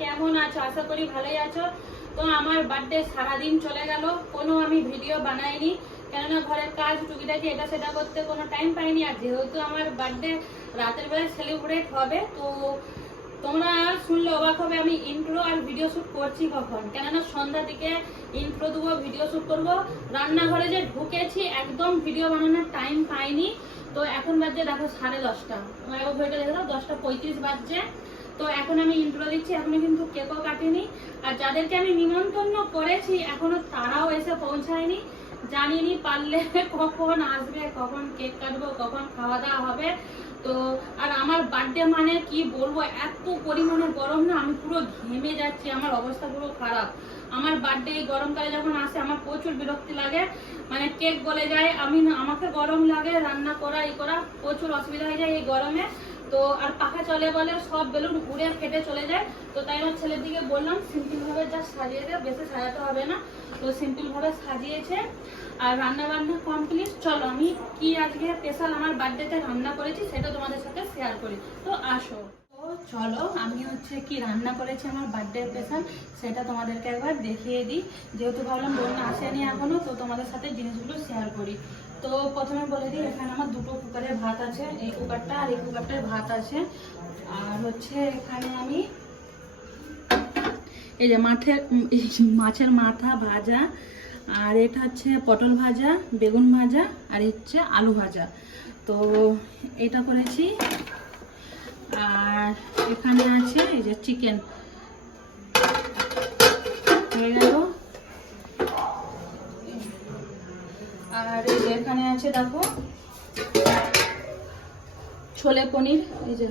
কেমন আছো? আশা করি ভালোই আছো। তো আমার বার্থডে সারাদিন চলে গেল। কোনো আমি ভিডিও বানাইনি। কেননা ঘরের কাজ টুকিটাকি এটা সেটা করতে কোনো টাইম পাইনি। আর যেহেতু আমার বার্থডে রাতের বেলায় সেলিব্রেট হবে, তো তোমরা শুনলে অবাক হবে, আমি ইন্ট্রো আর ভিডিও শুট করছি কখন? কেননা সন্ধ্যা থেকে ইন্ট্রো দেবো ভিডিও শুট করব। রান্নাঘরে যে ঢুকেছি, একদম ভিডিও বানানোর টাইম পাইনি। তো এখন বাজছে দেখো সাড়ে দশটা। ও দেখো দশটা পঁয়ত্রিশ বাজছে। তো এখন আমি ইন্ট্রো দিচ্ছি, এখনও কিন্তু কেকও কাটিনি। আর যাদেরকে আমি নিমন্ত্রণ করেছি, এখনও তারাও এসে পৌঁছায়নি। জানিনি পারলে কখন আসবে, কখন কেক কাটবো, কখন খাওয়া দাওয়া হবে। তো, আর আমার বার্থডে মানে কি বলব, এত পরিমাণে গরম না, আমি পুরো ঘেমে যাচ্ছি, আমার অবস্থা পুরো খারাপ। আমার বার্থডে এই গরমকালে যখন আসে, আমার প্রচুর বিরক্তি লাগে। মানে কেক গলে যায়, আমি আমাকে গরম লাগে, রান্না করা এই করা, প্রচুর অসুবিধা হয়ে যায় এই গরমে। তো আর পাখা চলে বলে সব বেলুন উড়ে ফেটে চলে যায়। তো তাই আমার ছেলের দিকে বললাম, সিম্পল ভাবে যা সাজিয়ে দে, বেশি সাজাতে হবে না। তো সিম্পল ভাবে সাজিয়েছে আর রান্না বান্না কমপ্লিট চলো, আমি কি আজকে স্পেশাল আমার বার্থডেতে রান্না করেছি সেটা তোমাদের সাথে শেয়ার করি। তো আসো। চলো, আমি হচ্ছে কি রান্না করেছি আমার বার্থডে স্পেশাল সেটা তোমাদেরকে একবার দেখিয়ে দিই। যেহেতু ভাবলাম বোন আসেনি এখনও, তো তোমাদের সাথে জিনিসগুলো শেয়ার করি। তো প্রথমে বলে দিই, এখানে আমার দুটো কুকারে ভাত আছে, এই কুকারটা আর এই কুকারটায় ভাত আছে। আর হচ্ছে এখানে আমি এই যে মাঠের মাছের মাথা ভাজা, আর এটা হচ্ছে পটল ভাজা, বেগুন ভাজা, আর হচ্ছে আলু ভাজা। তো এটা করেছি। আর এখানে আছে এই যে চিকেন। হয়ে গেল। আর এই যে এখানে আছে দেখো ছোলে পনির এই যে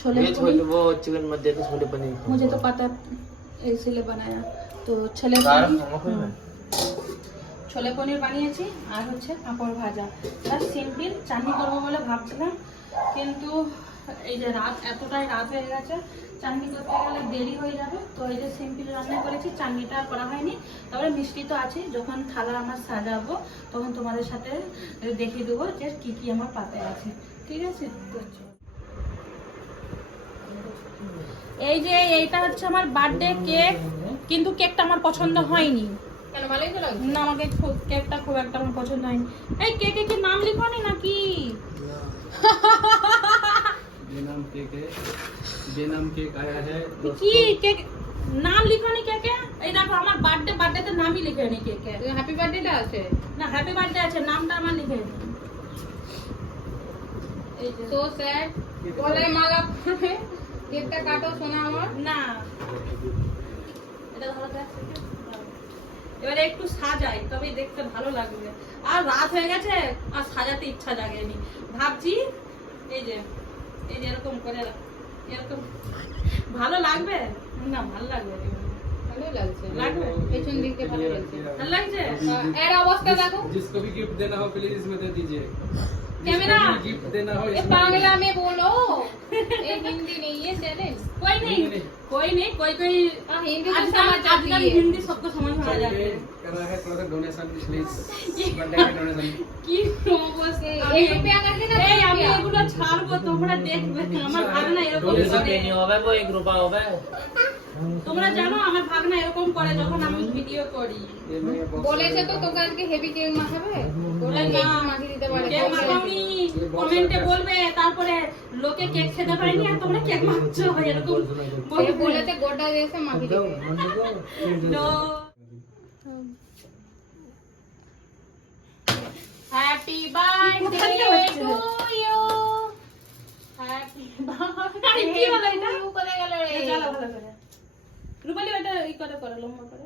ছোলে ये পনির छोले वो चिकन मत देते छोले पनीर को। मुझे तो पता इसलिए बनाया তো ছোলে तार পনির खाना कोई नहीं। ছোলে পনির বানিয়েছি আর হচ্ছে পাঁপড় ভাজা আর সিম্পল চাটনি করবো বলে ভাবছিলাম কিন্তু এই যে রাত এতটাই রাত হয়ে গেছে চাটনি করতে গেলে দেরি হয়ে যাবে। তো এই যে সিম্পল রান্না করেছি চাটনিটা আর করা হয়নি। তারপরে মিষ্টি তো আছে যখন থালা আমার সাজাবো তখন তোমাদের সাথে দেখিয়ে দেবো যে কি কি আমার পাতে আছে। ঠিক আছে? তো চলো। এই যে এইটা হচ্ছে আমার বার্থডে কেক কিন্তু কেকটা আমার পছন্দ হয়নি। না আমাকে খুব- কেকটা খুব একটা আমার পছন্দ হয়নি। এই কেকে কি নাম লিখনি নাকি? बेनाम केक है बेनाम केक आया है কি কেক নাম লিখনি কেকে এই দেখো আমার বার্থডে বার্থডেতে নামই লিখেনি কেকে হ্যাপি বার্থডেটা আছে না হ্যাপি বার্থডে আছে নামটা আমার লিখেনি এই যে সো স্যাড গলায় মালা পরে কেকটা কাটো শোনা আমার না এটা ধরো তো এক second। এবারে একটু সাজাই তবেই দেখতে ভালো লাগবে আর রাত হয়ে গেছে আর সাজাতে ইচ্ছা জাগেনি ভাবছি এই যে এই যে এরকম করে এরকম ভালো লাগবে না ভালো লাগবে না। ভালোই লাগছে লাগবে পেছন দিকে ভালো লাগছে ভালো লাগছে আহ, এর অবস্থা দেখো जिसको भी गिफ्ट देना हो प्लीज इसमें दे दीजिए कैमरा। गिफ्ट देना हो ये इसमें बांग्ला में बोलो ये हिंदी नहीं है चैनल कोई नहीं कोई नहीं कोई कोई हाँ हिंदी तो आजकल समझ आती आजकल है हिंदी सबको समझ में आ जाती है कर रहा है थोड़ा सा डोनेशन प्लीज बर्थडे का डोनेशन কি অবস্থা एक रुपया करके ना এই दो আমি रुपया। এগুলো ছাড়বো তোমরা দেখবে আমার ভাগনা এরকম डोनेशन করে देनी होगा वो एक रुपया होगा তোমরা জানো আমার ভাগনা এরকম করে যখন আমি ভিডিও করি ये मेरे बॉक्स বলেছে তো তোকে আজকে হেভি কেক মাখাবে ওরা না। কেক মাখিয়ে দিতে পারে কেক মাখাওনি কমেন্টে বলবে তারপরে লোকে কেক খেতে পারেনি আর তোমরা কেক মাখছো এরকম সে বলেছে গোটা দিয়েছে মাখিয়ে দিতে No. Happy birthday to you. Happy birthday. কি হলো এটা? কোথায় গেল রে এটা চালাও ভালো করে। রূপালী ওটা ই করে করো লম্বা করে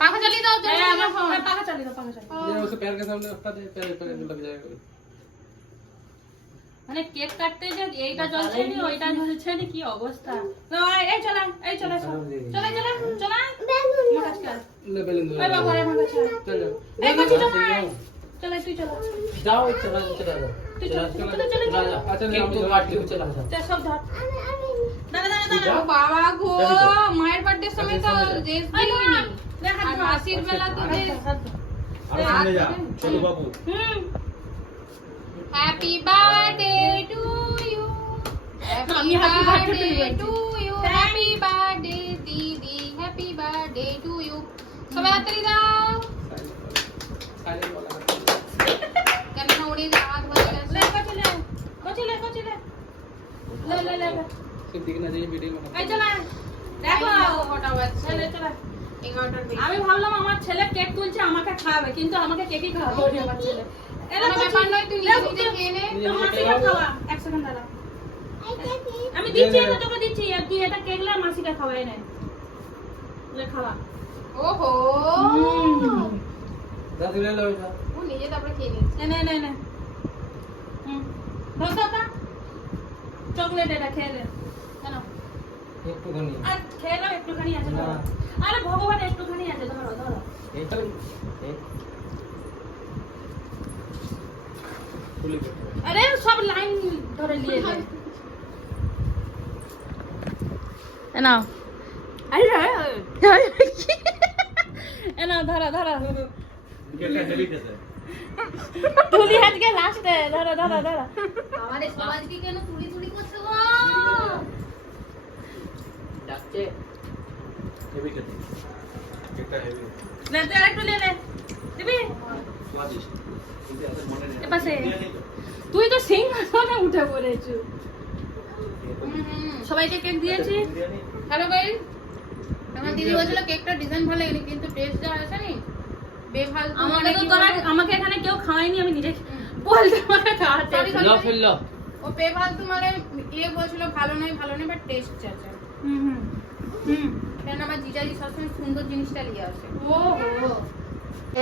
পাচ্ছিলি বলে কোথায় যাবে হুম। পাখা চালিয়ে দাও এই, চালিয়ে আমার দাও ফোনে পাখা চালিয়ে দাও পাখা চালিয়ে দাও। ये उसके पैर के सामने रखा दे पैर पैर लग जाएगा মানে কেক কাটতে যে এইটা জ্বলছে নি ওইটা জ্বলছে নি কি অবস্থা তো এই- এই চলা এই চলা চলা চলা চলা আমার কাছে আয়। ले बेलन दो ওই বাবা আরে আমার কাছে আয়। चल जाओ এই কাছে চলা চলা তুই চলা जाओ चला चला जाओ তুই चला চলা चला চলা চলা चला চলা जा केक को काट के चला जा চল, সব ধর দাঁড়া দাঁড়া দাঁড়া ও বাবা গো মায়ের বার্থডে সময় তো ড্রেস আই आशीर मेला तो दे अरे सामने जा चलो बाबू। Happy birthday to you happy birthday to you happy birthday दीदी हैप्पी बर्थडे टू यू सब यात्री जाओ करना उड़ी जा हाथ वगैरह ले को चले को चले को चले ले ले ले। सिर्फ़ दिखना चाहिए वीडियो में। चला। देखो। फ़ोटो बस चले चला। আমি ভাবলাম আমার ছেলে কেক তুলছে আমাকে খাবে কিন্তু আমাকে কেকই খাওয়াবে আমার ছেলে। এটা খাওয়া। নিজে তারপরে না না না হুম। চকলেট এটা খেয়ে নে। আর খেয়ে একটুখানি আছে না। আরে ভগবান একটুখানি আছে ধরো ধরো। আরে সব লাইন ধরে নিয়ে নাও। আরে। এ নাও ধরো ধরো। তুলি আজকে লাস্টে ধরো ধরো ধরো। আমাদের সমাজকে কেন তুলি তুলি করছ গো? ডাকছে। তুই তো সিংহাসনে উঠে সবাইকে কেক দিয়েছি হ্যালো ভাই আমার দিদি বলছিল কেকটা ডিজাইন ভালো লাগেনি কিন্তু টেস্ট যা নি বেফাল আমাকে তো তোরা আমাকে এখানে কেউ খাওয়ায়নি আমি নিজে বলতে খাওয়াতে লো ও বেফাল তোমারে ইয়ে বলছিল ভালো নয় ভালো নয় বাট টেস্ট চাচা হুম হুম হুম কেন আমার জিজাজি সবসময় সুন্দর জিনিসটা নিয়ে আসে। ও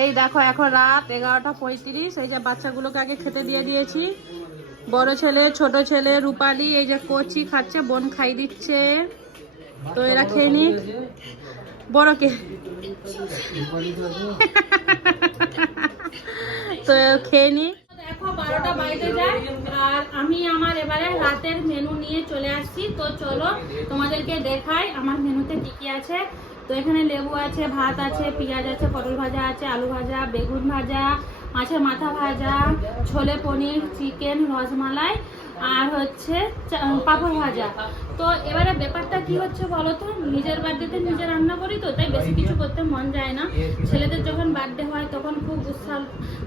এই দেখো এখন রাত এগারোটা পঁয়ত্রিশ। এই যে বাচ্চাগুলোকে আগে খেতে দিয়ে দিয়েছি। বড় ছেলে ছোট ছেলে রূপালি এই যে কচি খাচ্ছে বোন খাই দিচ্ছে। তো এরা খেয়ে নি বড় কে তো খেয়ে নি রাতের মেনু নিয়ে চলে আসছি। তো চলো তোমাদেরকে দেখাই, আমার মেনুতে আছে। তো এখানে লেবু আছে, ভাত আছে, পেঁয়াজ আছে, পটল ভাজা আছে, আলু ভাজা, বেগুন ভাজা, মাছের মাথা ভাজা, ছোলে পনির, চিকেন, রসমালাই। আর হচ্ছে পাঁপড় ভাজা। তো এবারে ব্যাপারটা কি হচ্ছে বলো তো নিজের বার্থডেতে নিজে রান্না করি তো, তাই বেশি কিছু করতে মন যায় না। ছেলেদের যখন বার্থডে হয় তখন খুব উৎসাহ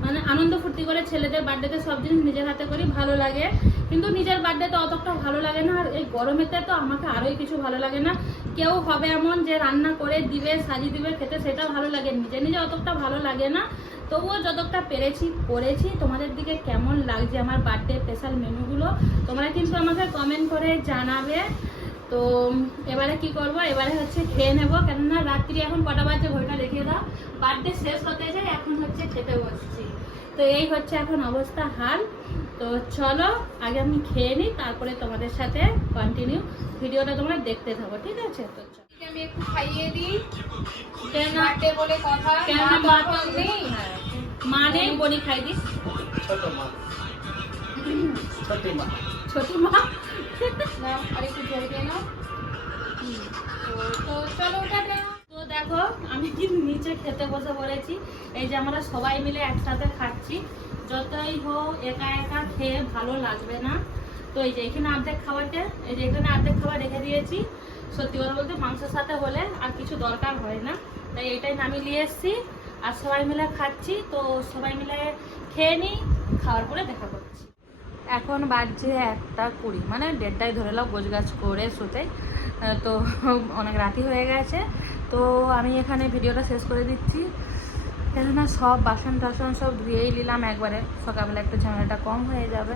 মানে আনন্দ ফুর্তি করে ছেলেদের বার্থডেতে সব জিনিস নিজের হাতে করি, ভালো লাগে। কিন্তু নিজের বার্থডেতে অতটা ভালো লাগে না, আর এই গরমেতে তো আমাকে আরোই কিছু ভালো লাগে না। কেউ হবে এমন যে রান্না করে দিবে, সাজিয়ে দিবে, খেতে সেটা ভালো লাগে নিজে নিজে অতটা ভালো লাগে না, তবুও যতটা পেরেছি, করেছি। তোমাদের দিকে কেমন লাগছে আমার বার্থডে স্পেশাল মেনুগুলো তোমরা কিন্তু আমাকে কমেন্ট করে জানাবে। তো, এবারে কি করব? এবারে হচ্ছে খেয়ে নেব। কেননা রাত্রি এখন কটা বাজে ঘড়িটা দেখিয়ে দাও। বার্থডে শেষ হতে যায় এখন হচ্ছে খেতে বসছি। তো এই হচ্ছে এখন অবস্থা, হাল। তো চলো আগে আমি খেয়ে নিই তারপরে তোমাদের সাথে কন্টিনিউ ভিডিওটা তোমরা দেখতে থাকো ঠিক আছে? তো চলো। আমি একটু খাইয়ে দিই। কেন? বলে কথা কেন মা তো নেই। মা নেই খাই দিস ছোট মা। ছোট মা। ছোট মা? নাও আর একটু জল দিয়ে নাও। তো- তো চলো তো দেখো আমি কি নিচে খেতে বসে বলেছি এই যে আমরা সবাই মিলে একসাথে খাচ্ছি। যতই হোক, একা একা খেয়ে ভালো লাগবে না। তো এই যে এখানে অর্ধেক খাবারটা, এই যে এখানে অর্ধেক খাবার রেখে দিয়েছি। সত্যি কথা বলতে মাংসের সাথে হলে আর কিছু দরকার হয় না। তাই এটাই নামিয়ে নিয়ে এসেছি আর সবাই মিলে খাচ্ছি। তো সবাই মিলে খেয়ে নিই, খাওয়ার পরে দেখা করছি। এখন বাজছে একটা কুড়ি মানে দেড়টায় ধরে নাও গোছ গাছ করে শুতে। তো অনেক রাতি হয়ে গেছে। তো আমি এখানে ভিডিওটা শেষ করে দিচ্ছি। কেননা সব বাসন টাসন সব ধুয়েই নিলাম একবারে। সকালবেলা একটু ঝামেলাটা কম হয়ে যাবে।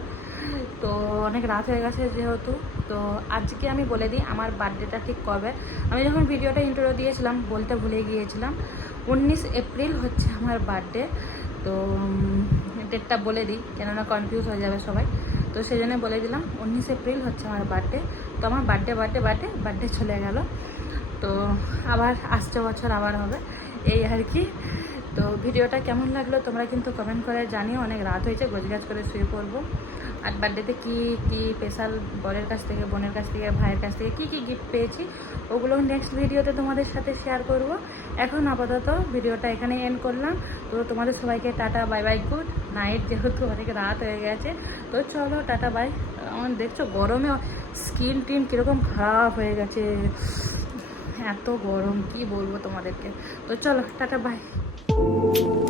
তো অনেক রাত হয়ে গেছে যেহেতু। তো আজকে আমি বলে দিই আমার বার্থডেটা ঠিক কবে। আমি যখন ভিডিওটা ইন্টারভিউ দিয়েছিলাম, বলতে ভুলে গিয়েছিলাম, উনিশ এপ্রিল হচ্ছে আমার বার্থডে। তো ডেটটা বলে দিই, কেননা কনফিউজ হয়ে যাবে সবাই। তো সেই জন্য বলে দিলাম, উনিশ এপ্রিল হচ্ছে আমার বার্থডে। তো আমার বার্থডে বার্থডে বার্থডে বার্থডে চলে গেল। তো আবার আসছে বছর আবার হবে। এই আর কি। তো ভিডিওটা কেমন লাগল তোমরা কিন্তু কমেন্ট করে জানিও। অনেক রাত হয়েছে গোজগাছ করে শুয়ে পড়ব। আর বার্থডেতে কী কী স্পেশাল বরের কাছ থেকে, বোনের কাছ থেকে, ভাইয়ের কাছ থেকে কী কী গিফট পেয়েছি, ওগুলো নেক্সট ভিডিওতে তোমাদের সাথে শেয়ার করব। এখন আপাতত ভিডিওটা এখানে এন্ড করলাম। তো তোমাদের সবাইকে tata bye bye good night যেহেতু অনেক রাত হয়ে গেছে। তো চলো, টাটা বাই আমার দেখছ, গরমে স্কিন টিন কীরকম খারাপ হয়ে গেছে। এত গরম, কি বলব তোমাদেরকে? তো চলো, টাটা বাই Thank you.